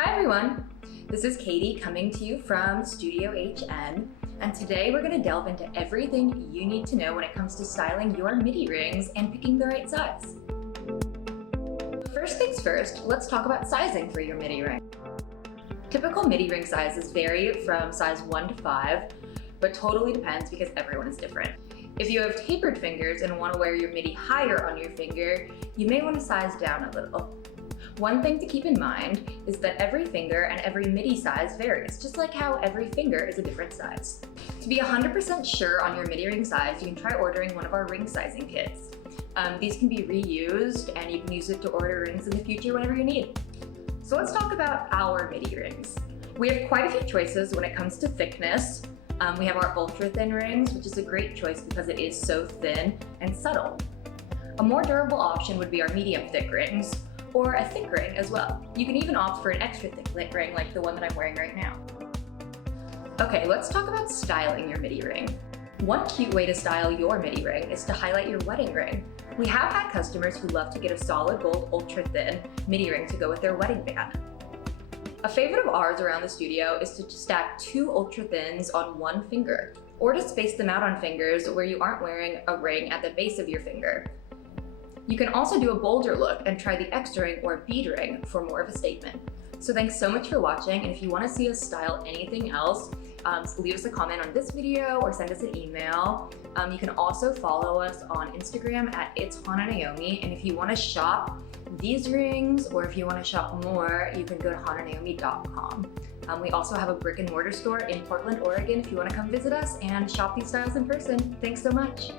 Hi everyone, this is Katie coming to you from Studio HN, and today we're going to delve into everything you need to know when it comes to styling your Midi rings and picking the right size. First things first, let's talk about sizing for your Midi ring. Typical Midi ring sizes vary from size 1 to 5, but totally depends because everyone is different. If you have tapered fingers and want to wear your Midi higher on your finger, you may want to size down a little. One thing to keep in mind is that every finger and every Midi size varies, just like how every finger is a different size. To be 100% sure on your Midi ring size, you can try ordering one of our ring sizing kits. These can be reused and you can use it to order rings in the future whenever you need. So let's talk about our Midi rings. We have quite a few choices when it comes to thickness. We have our ultra thin rings, which is a great choice because it is so thin and subtle. A more durable option would be our medium thick rings, or a thick ring as well. You can even opt for an extra thick ring like the one that I'm wearing right now. Okay, let's talk about styling your Midi ring. One cute way to style your Midi ring is to highlight your wedding ring. We have had customers who love to get a solid gold ultra thin Midi ring to go with their wedding band. A favorite of ours around the studio is to stack 2 ultra thins on one finger, or to space them out on fingers where you aren't wearing a ring at the base of your finger. You can also do a bolder look and try the X ring or bead ring for more of a statement. So thanks so much for watching, and if you want to see us style anything else, leave us a comment on this video or send us an email. You can also follow us on Instagram at @Naomi, and if you want to shop these rings or if you want to shop more, you can go to hananaomi.com. We also have a brick and mortar store in Portland, Oregon if you want to come visit us and shop these styles in person. Thanks so much.